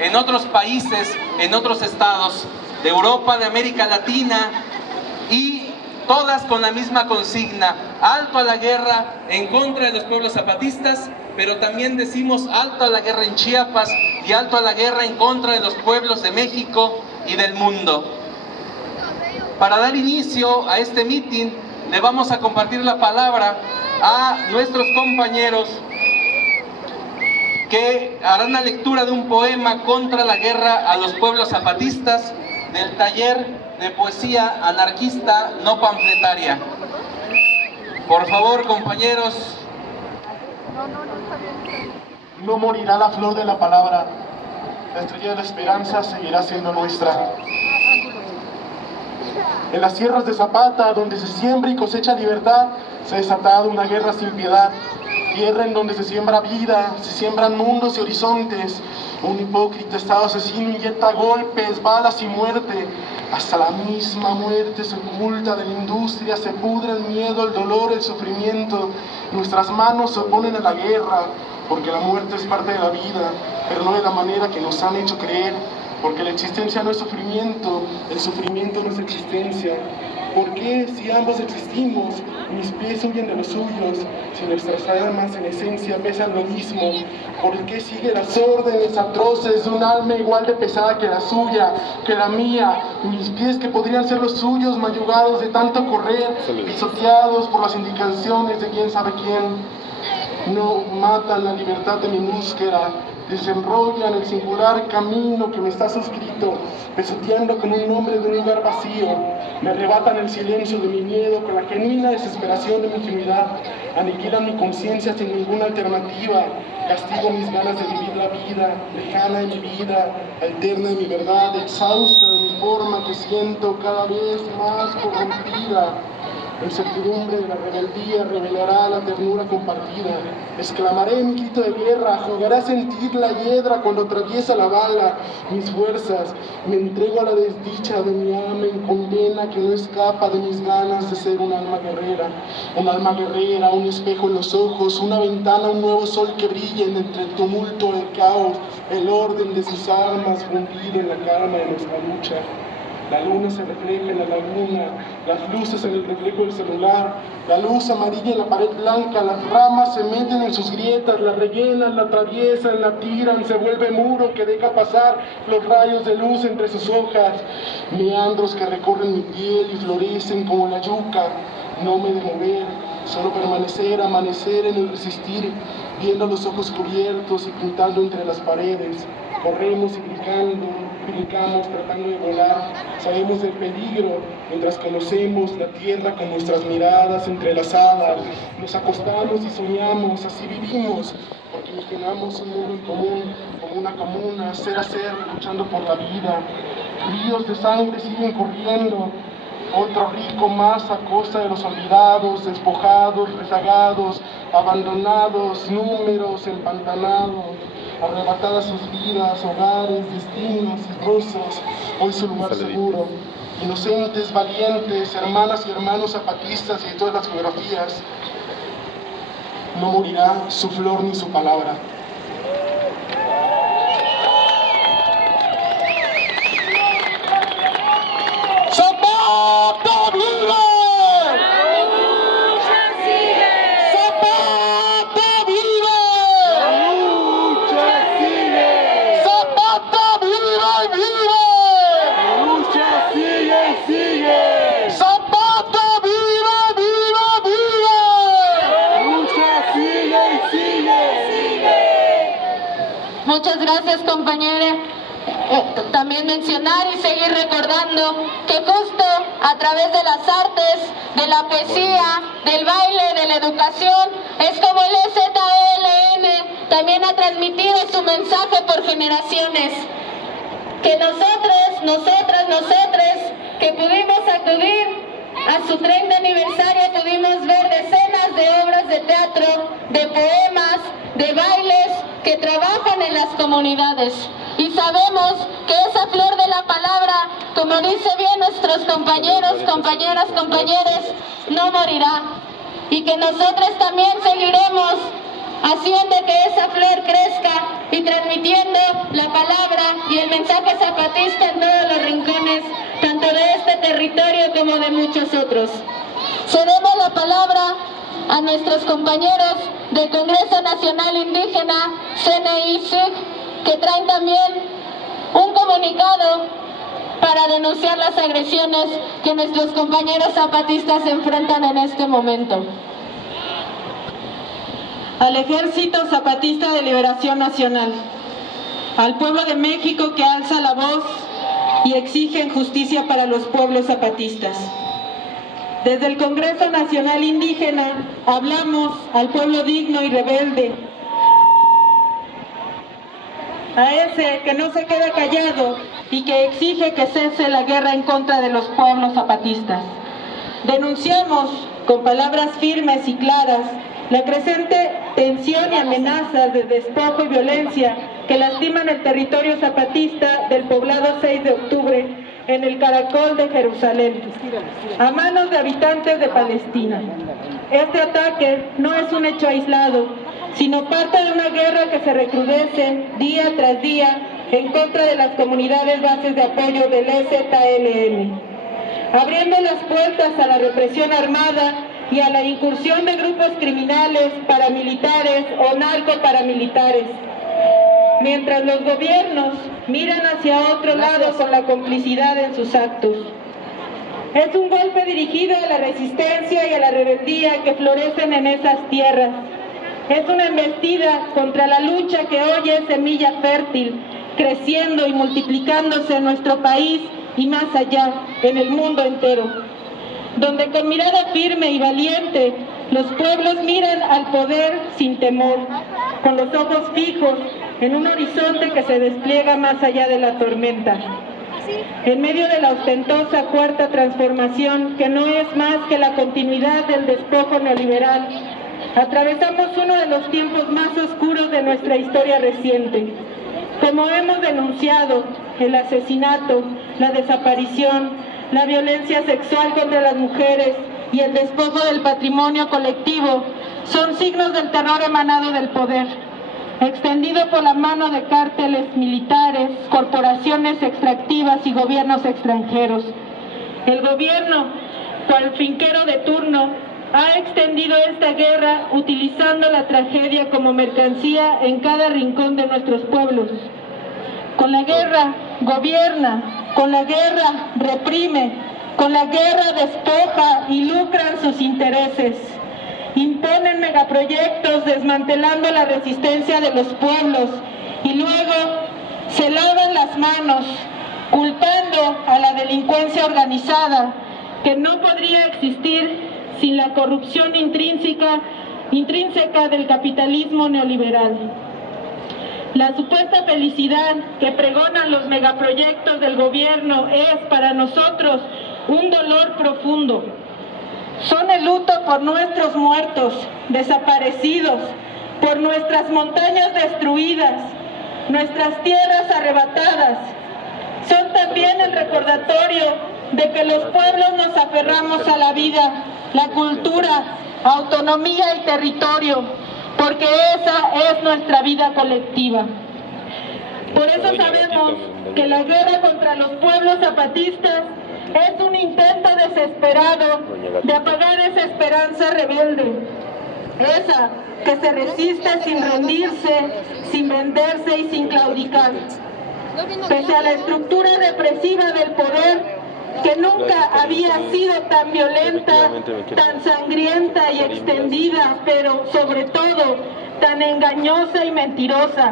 en otros países, en otros estados de Europa, de América Latina, y todas con la misma consigna: alto a la guerra en contra de los pueblos zapatistas, pero también decimos alto a la guerra en Chiapas y alto a la guerra en contra de los pueblos de México y del mundo. Para dar inicio a este mitin, le vamos a compartir la palabra a nuestros compañeros que harán la lectura de un poema contra la guerra a los pueblos zapatistas del taller de poesía anarquista no panfletaria. Por favor, compañeros. No morirá la flor de la palabra, la estrella de la esperanza seguirá siendo nuestra. En las sierras de Zapata, donde se siembra y cosecha libertad, se ha desatado una guerra sin piedad. Tierra en donde se siembra vida, se siembran mundos y horizontes. Un hipócrita estado asesino inyecta golpes, balas y muerte. Hasta la misma muerte se oculta de la industria, se pudre el miedo, el dolor, el sufrimiento. Nuestras manos se oponen a la guerra, porque la muerte es parte de la vida, pero no de la manera que nos han hecho creer. Porque la existencia no es sufrimiento, el sufrimiento no es existencia. ¿Por qué, si ambos existimos, mis pies huyen de los suyos, si nuestras almas en esencia pesan lo mismo? ¿Por qué sigue las órdenes atroces de un alma igual de pesada que la suya, que la mía? Mis pies que podrían ser los suyos, mayugados de tanto correr, pisoteados por las indicaciones de quién sabe quién. No matan la libertad de mi búsqueda, desenrollan el singular camino que me está suscrito, pesoteando con un nombre de un lugar vacío. Me arrebatan el silencio de mi miedo con la genuina desesperación de mi ingenuidad. Aniquilan mi conciencia sin ninguna alternativa. Castigo mis ganas de vivir la vida, lejana de mi vida, alterna de mi verdad, exhausta de mi forma que siento cada vez más corrompida. La incertidumbre de la rebeldía revelará la ternura compartida. Exclamaré mi grito de guerra, jugaré a sentir la hiedra cuando atraviesa la bala. Mis fuerzas, me entrego a la desdicha de mi alma en condena que no escapa de mis ganas de ser un alma guerrera. Un alma guerrera, un espejo en los ojos, una ventana, un nuevo sol que brille entre el tumulto del caos, el orden de sus armas fundido en la calma de nuestra lucha. La luna se refleja en la laguna, las luces en el reflejo del celular, la luz amarilla en la pared blanca, las ramas se meten en sus grietas, la rellenan, la atraviesan, la tiran, se vuelve muro que deja pasar los rayos de luz entre sus hojas, meandros que recorren mi piel y florecen como la yuca. No me de mover, solo permanecer, amanecer en el resistir, viendo los ojos cubiertos y pintando entre las paredes. Corremos y brincamos tratando de volar, sabemos del peligro, mientras conocemos la tierra con nuestras miradas entrelazadas. Nos acostamos y soñamos, así vivimos, porque imaginamos un mundo en común, como una comuna, ser a ser, luchando por la vida. Ríos de sangre siguen corriendo, otro rico más a costa de los olvidados, despojados, rezagados, abandonados, números empantanados. Arrebatadas sus vidas, hogares, destinos y rostros, hoy su lugar seguro. Inocentes, valientes, hermanas y hermanos zapatistas y de todas las geografías, no morirá su flor ni su palabra. ¡Zapata vive! Muchas gracias, compañera. También mencionar y seguir recordando que justo a través de las artes, de la poesía, del baile, de la educación, es como el EZLN también ha transmitido su mensaje por generaciones. Que nosotros, nosotras, nosetres, que pudimos acudir a su 30 aniversario, pudimos ver decenas de obras de teatro, de poemas, de bailes que trabajan en las comunidades. Y sabemos que esa flor de la palabra, como dice bien nuestros compañeros, compañeras, compañeros, no morirá. Y que nosotros también seguiremos haciendo que esa flor crezca y transmitiendo la palabra zapatista en todos los rincones, tanto de este territorio como de muchos otros. Cedemos la palabra a nuestros compañeros del Congreso Nacional Indígena, CNI-SIG, que traen también un comunicado para denunciar las agresiones que nuestros compañeros zapatistas enfrentan en este momento. Al Ejército Zapatista de Liberación Nacional, al pueblo de México que alza la voz y exige justicia para los pueblos zapatistas. Desde el Congreso Nacional Indígena hablamos al pueblo digno y rebelde, a ese que no se queda callado y que exige que cese la guerra en contra de los pueblos zapatistas. Denunciamos con palabras firmes y claras la creciente tensión y amenazas de despojo y violencia que lastiman el territorio zapatista del poblado 6 de octubre en el Caracol de Jerusalén, a manos de habitantes de Palestina. Este ataque no es un hecho aislado, sino parte de una guerra que se recrudece día tras día en contra de las comunidades bases de apoyo del EZLN, abriendo las puertas a la represión armada y a la incursión de grupos criminales, paramilitares o narcoparamilitares, mientras los gobiernos miran hacia otro lado con la complicidad en sus actos. Es un golpe dirigido a la resistencia y a la rebeldía que florecen en esas tierras. Es una embestida contra la lucha que hoy es semilla fértil, creciendo y multiplicándose en nuestro país y más allá, en el mundo entero, donde con mirada firme y valiente los pueblos miran al poder sin temor, con los ojos fijos en un horizonte que se despliega más allá de la tormenta. En medio de la ostentosa cuarta transformación, que no es más que la continuidad del despojo neoliberal, atravesamos uno de los tiempos más oscuros de nuestra historia reciente. Como hemos denunciado, el asesinato, la desaparición, la violencia sexual contra las mujeres y el despojo del patrimonio colectivo son signos del terror emanado del poder, extendido por la mano de cárteles militares, corporaciones extractivas y gobiernos extranjeros. El gobierno, cual finquero de turno, ha extendido esta guerra utilizando la tragedia como mercancía en cada rincón de nuestros pueblos. Con la guerra gobierna, con la guerra reprime, con la guerra despoja y lucran sus intereses. Imponen megaproyectos desmantelando la resistencia de los pueblos y luego se lavan las manos culpando a la delincuencia organizada, que no podría existir sin la corrupción intrínseca del capitalismo neoliberal. La supuesta felicidad que pregonan los megaproyectos del gobierno es para nosotros un dolor profundo. Son el luto por nuestros muertos, desaparecidos, por nuestras montañas destruidas, nuestras tierras arrebatadas. Son también el recordatorio de que los pueblos nos aferramos a la vida, la cultura, autonomía y territorio, porque esa es nuestra vida colectiva. Por eso sabemos que la guerra contra los pueblos zapatistas es un intento desesperado de apagar esa esperanza rebelde, esa que se resiste sin rendirse, sin venderse y sin claudicar. Pese a la estructura represiva del poder, que nunca había sido tan violenta, tan sangrienta y extendida, pero sobre todo tan engañosa y mentirosa.